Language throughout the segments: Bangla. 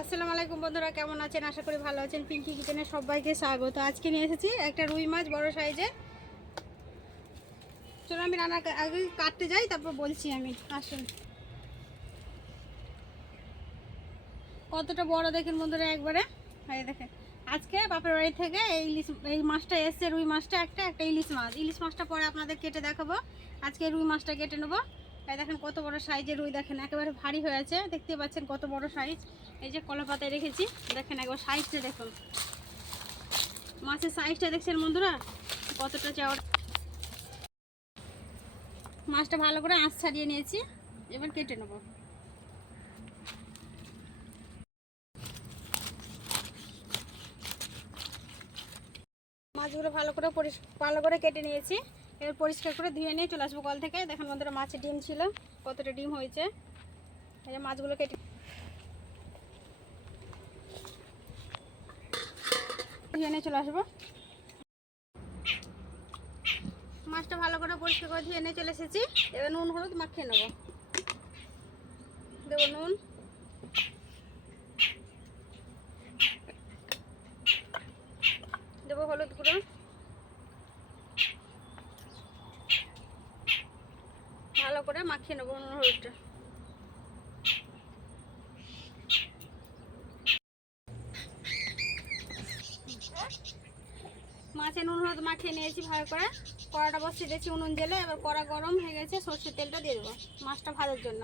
আসসালামু আলাইকুম বন্ধুরা, কেমন আছেন? আশা করি ভালো আছেন। পিঙ্কি কিচেনে সবাইকে স্বাগত। আজকে নিয়ে এসেছি একটা রুই মাছ বড় সাইজে। চলো আমি রান্না আগে কাটতে যাই, তারপর বলছি আমি। আসুন। কতটা বড় দেখেন বন্ধুরা একবারে। এই দেখেন, আজকে বাপের বাড়ি থেকে এই মাছটা এসছে, রুই মাছটা একটা ইলিশ মাছটা পরে আপনাদের কেটে দেখাবো। আজকে রুই মাছটা কেটে নেবো। এই দেখেন কত বড় সাইজের রুই, দেখেন একেবারে ভারী হয়ে আছে, দেখতে পাচ্ছেন কত বড় সাইজ। এই যে কলা পাতায় রেখেছি, দেখেন একবার সাইজটা দেখুন, মাছের সাইজটা দেখছেন বন্ধুরা কতটা চওড়া। মাছটা ভালো করে আঁশ ছাড়িয়ে নিয়েছি, এবার কেটে নেব। মাছগুলো ভালো করে কেটে নিয়েছি, এবার পরিষ্কার করে ধুয়ে নিয়ে চলে আসবো কল থেকে। দেখেন বন্ধুরা মাছের ডিম ছিল, কতটা ডিম হয়েছে। এই যে মাছগুলো কেটে ধুয়ে নিয়ে চলে আসবো। মাছটা ভালো করে পরিষ্কার করে ধুয়ে নিয়ে চলে এসেছি। এবার নুন হলুদ মাখিয়ে নেবো। দেবো নুন, দেবো হলুদ গুঁড়ো, ভালো করে মাখিয়ে নেবো নুন হলুদটা। মাছে নুন হলুদ মাখিয়ে নিয়েছি ভালো করে। কড়াটা বসিয়ে দিয়েছি উনুন জেলে, এবার কড়া গরম হয়ে গেছে, সর্ষের তেলটা দিয়ে দেবো মাছটা ভাজার জন্য।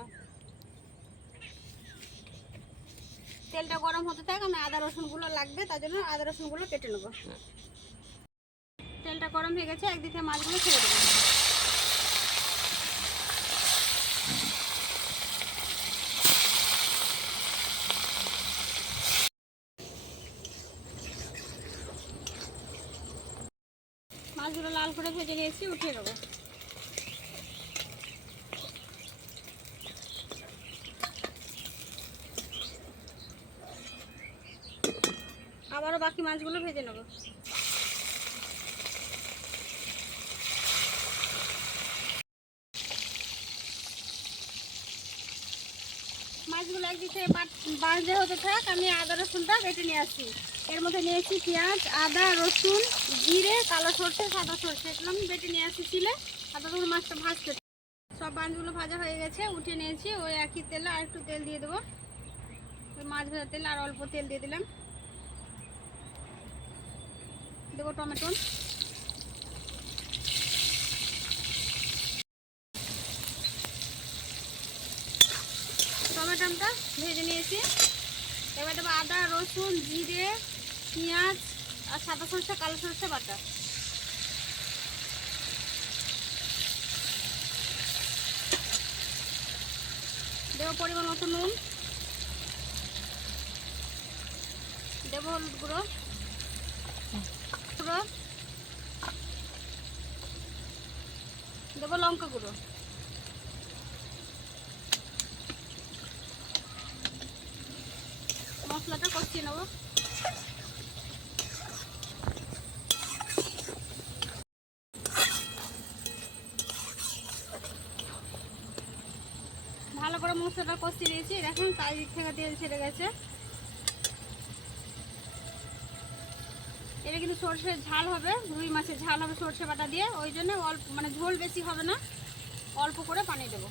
তেলটা গরম হতে থাক, আমি আদা রসুনগুলো লাগবে তার জন্য আদা রসুনগুলো কেটে নেবো। তেলটা গরম হয়ে গেছে, একদিকে মাছগুলো ছেড়ে দেবো। মাছগুলো লাল করে ভেজে নিয়েছি, উঠিয়ে নেবো। আবারও বাকি মাছগুলো ভেজে নেবো। মাছগুলো একদিকে বাজে হতে থাক, আমি আদা রসুনটা বেটে নিয়ে আসছি। এর মধ্যে নিয়েছি পেঁয়াজ, আদা, রসুন, জিরে, কালো সরষে, সাদা সরষে, এগুলো আমি বেটে নিয়ে আসছি ছিলে। আর তখন মাছটা ভাজতে, সব মাছগুলো ভাজা হয়ে গেছে, উঠিয়ে নিয়েছি। ওই একই তেলে আর একটু তেল দিয়ে দেবো। ওই মাছ ভাজার তেল আর অল্প তেল দিয়ে দিলাম। দেবো টমেটো, টমেটোটা ভেজে নিয়েছি। এবার দেবো আদা, রসুন, জিরে, পেঁয়াজ আর সাদা সরষে, কালো সরষে বাটা। দেবো পরিমাণ মতো নুন, দেবো হলুদ গুঁড়ো, দেবো লঙ্কা গুঁড়ো। মশলাটা কষিয়ে নেবো। ভালো করে মশলাটা কষিয়ে নিয়েছি, দেখেন চারিদিক থেকে তেল ছেড়ে গেছে। এটা কিন্তু সরষের ঝাল হবে, রুই মাছের ঝাল হবে সরষে বাটা দিয়ে, ওই জন্য অল্প, মানে ঝোল বেশি হবে না, অল্প করে পানি দেবো।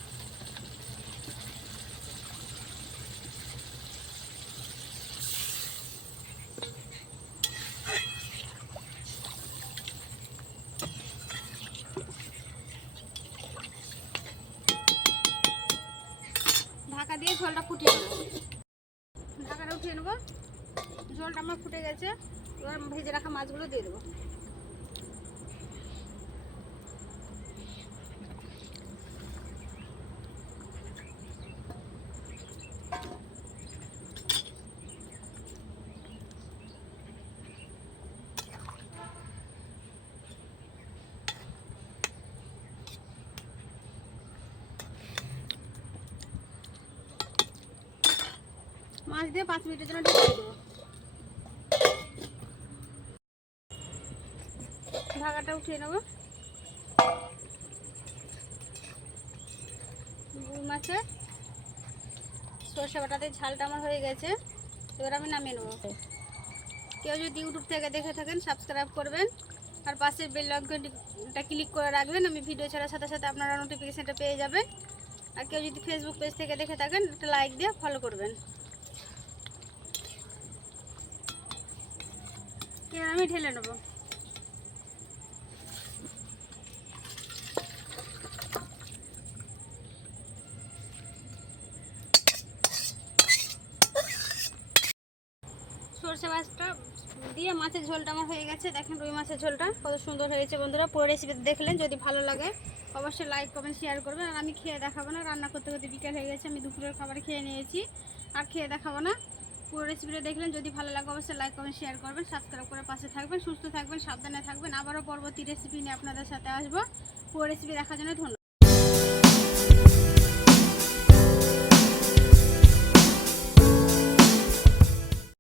ঢাকা দিয়ে ঝোলটা ফুটিয়ে নেবো। ঢাকাটা উঠিয়ে নেবো, ঝোলটা আমার ফুটে গেছে। এবার ভেজে রাখা মাছগুলো দিয়ে দেবো। মাছ দিয়ে 5 মিনিটের জন্য ঢেকে দেবো। ঢাকাটা উঠিয়ে নেবো। রুই মাছের সরষে বাটাতে ঝালটা আমার হয়ে গেছে। এবার আমি নামিয়ে নেবো। কেউ যদি ইউটিউব থেকে দেখে থাকেন সাবস্ক্রাইব করবেন, আর পাশের বেল আইকনটা ক্লিক করে রাখবেন। আমি ভিডিও ছাড়ার সাথে সাথে আপনারা নোটিফিকেশানটা পেয়ে যাবেন। আর কেউ যদি ফেসবুক পেজ থেকে দেখে থাকেন একটা লাইক দিয়ে ফলো করবেন। এবার আমি ঢেলে নেবো। সরষে মাছটা দিয়ে মাছের ঝোলটা আমার হয়ে গেছে। দেখেন রুই মাছের ঝোলটা কত সুন্দর হয়েছে। বন্ধুরা পুরো রেসিপি দেখলেন, যদি ভালো লাগে অবশ্যই লাইক কমেন্ট শেয়ার করবেন। আর আমি খেয়ে দেখাবো না, রান্না করতে করতে বিকেল হয়ে গেছে, আমি দুপুরের খাবার খেয়ে নিয়েছি, আর খেয়ে দেখাবো না। পুরো রেসিপিটা দেখলেন, যদি ভালো লাগে অবশ্যই লাইক কমেন্ট শেয়ার করবেন, সাবস্ক্রাইব করে পাশে থাকবেন। সুস্থ থাকবেন, সাবধানে থাকবেন। আবারও পরবর্তী রেসিপি নিয়ে আপনাদের সাথে আসবো। পুরো রেসিপি দেখার জন্য ধন্যবাদ।